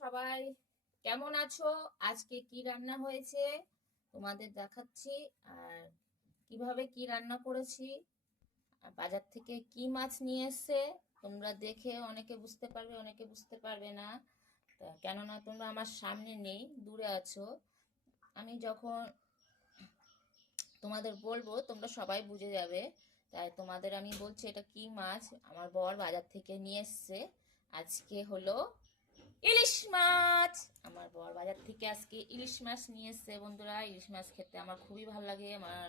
সবাই কেমন আছো? আজকে কি রান্না হয়েছে তোমাদের দেখাচ্ছি। আর কিভাবে কি রান্না করেছি, আর বাজার থেকে কি মাছ নিয়ে এসেছে তোমরা দেখে অনেকে বুঝতে পারবে, অনেকে বুঝতে পারবে না। তা কেননা তোমরা আমার সামনে নেই, দূরে আছো। আমি যখন তোমাদের বলবো তোমরা সবাই বুঝে যাবে। তাই তোমাদের আমি বলছি এটা কি মাছ আমার বর বাজার থেকে নিয়ে এসেছে। আজকে হলো ইলিশ মাছ। আমার বর বাজার থেকে আজকে ইলিশ মাছ নিয়ে এসেছে। বন্ধুরা, ইলিশ মাছ খেতে আমার খুবই ভালো লাগে। আমার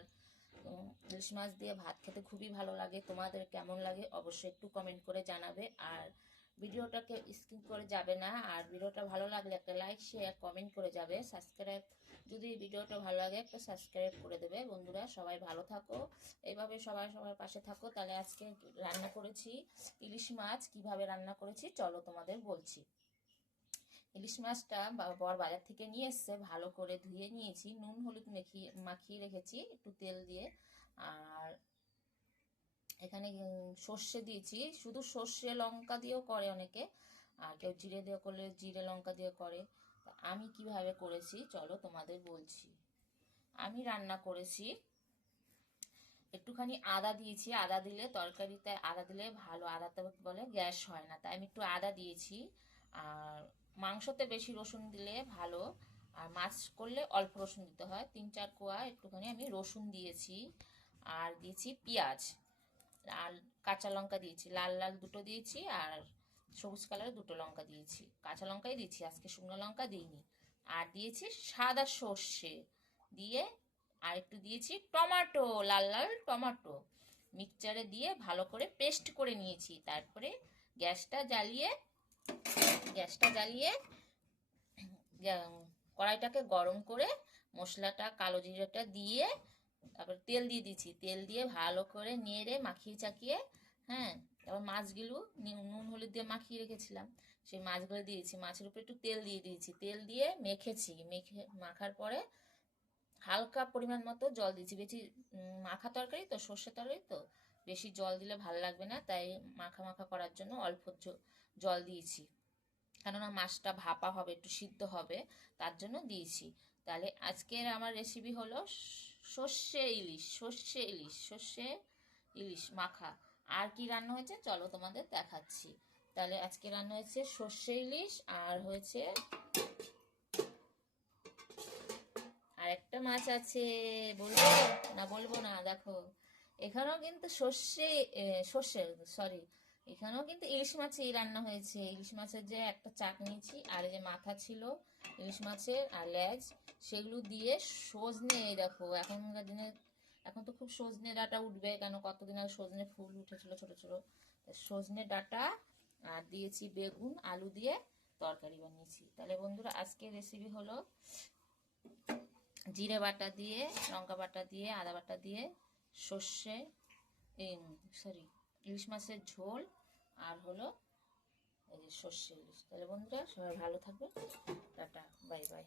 ইলিশ মাছ দিয়ে ভাত খেতে খুবই ভালো লাগে। তোমাদের কেমন লাগে অবশ্যই একটু কমেন্ট করে জানাবে। আর ভিডিওটাকে স্কিপ করে যাবে না। আর ভিডিওটা ভালো লাগলে একটা লাইক, শেয়ার, কমেন্ট করে যাবে। সাবস্ক্রাইব, যদি ভিডিওটা ভালো লাগে একটা সাবস্ক্রাইব করে দেবে। বন্ধুরা সবাই ভালো থাকো, এইভাবে সবাই সবার পাশে থাকো। তাহলে আজকে রান্না করেছি ইলিশ মাছ। কিভাবে রান্না করেছি চলো তোমাদের বলছি। ইলিশ মাছটা বর বাজার থেকে নিয়ে এসছে, ভালো করে ধুয়ে নিয়েছি, নুন হলুদ মেখিয়ে মাখিয়ে রেখেছি একটু তেল দিয়ে। আর এখানে সর্ষে দিয়েছি, শুধু সর্ষে লঙ্কা দিয়েও করে অনেকে, আর কেউ জিরে দিয়ে করলে জিরে লঙ্কা দিয়ে করে। তা আমি কিভাবে করেছি চলো তোমাদের বলছি। আমি রান্না করেছি, একটুখানি আদা দিয়েছি। আদা দিলে তরকারিতে আদা দিলে ভালো, আদাতে বলে গ্যাস হয় না, তাই আমি একটু আদা দিয়েছি। আর মাংসতে বেশি রসুন দিলে ভালো, আর মাছ করলে অল্প রসুন দিতে হয়, 3-4 কোয়া একটুখানি আমি রসুন দিয়েছি। আর দিয়েছি পেঁয়াজ, আর কাঁচা লঙ্কা দিয়েছি, লাল লাল দুটো দিয়েছি, আর সবুজ কালারের দুটো লঙ্কা দিয়েছি। কাঁচা লঙ্কাই দিয়েছি, আজকে শুকনো লঙ্কা দিইনি। আর দিয়েছি সাদা সর্ষে দিয়ে, আর একটু দিয়েছি টমেটো, লাল লাল টমেটো মিক্সচারে দিয়ে ভালো করে পেস্ট করে নিয়েছি। তারপরে গ্যাসটা জ্বালিয়ে গ্যাসটা জ্বালিয়ে কড়াইটাকে গরম করে মশলাটা কালো জিরাটা দিয়ে তারপর তেল দিয়ে দিচ্ছি। তেল দিয়ে ভালো করে নেড়ে মাখিয়ে চাকিয়ে, হ্যাঁ, তারপর মাছগুলো নুন হলুদ দিয়ে মাখিয়ে রেখেছিলাম, সেই মাছগুলো দিয়েছি। মাছের উপরে একটু তেল দিয়ে দিয়েছি, তেল দিয়ে মেখেছি। মাখার পরে হালকা পরিমাণ মতো জল দিয়েছি। বেশি মাখা তরকারি তো, সর্ষে তরকারি তো, বেশি জল দিলে ভালো লাগবে না, তাই মাখা মাখা করার জন্য অল্প জল দিয়েছি। কেননা মাছটা ভাপা হবে, একটু সিদ্ধ হবে, তার জন্য দিয়েছি। তাহলে আজকের আমার রেসিপি হলো সর্ষে ইলিশ, সর্ষে ইলিশ, সর্ষে ইলিশ মাখা। আর কি রান্না হয়েছে চলো তোমাদের দেখাচ্ছি। তাহলে আজকে রান্না হয়েছে সর্ষে ইলিশ, আর হয়েছে আর একটা মাছ আছে, বলবো না বলবো না, দেখো এখানেও কিন্তু সর্ষে সরি, এখানেও কিন্তু ইলিশ মাছই রান্না হয়েছে। ইলিশ মাছের যে একটা চাক নিয়েছি, আর এই যে মাথা ছিল ইলিশ মাছের আর লেজ, সেগুলো দিয়ে সজনে, এই দেখো এখনকার দিনে এখন তো খুব সজনে ডাঁটা উঠবে, কেন কতদিন আগে সজনে ফুল উঠেছিল ছোট ছোট, সজনে ডাঁটা আর দিয়েছি বেগুন আলু দিয়ে তরকারি বানিয়েছি। তাহলে বন্ধুরা আজকের রেসিপি হলো জিরে বাটা দিয়ে, লঙ্কা বাটা দিয়ে, আদা বাটা দিয়ে সর্ষে সরি ইলিশ মাছের ঝোল, আর হলো এই যে সর্ষে ইলিশ। তাহলে বন্ধুরা সবাই ভালো থাকবে, টাটা, বাই বাই।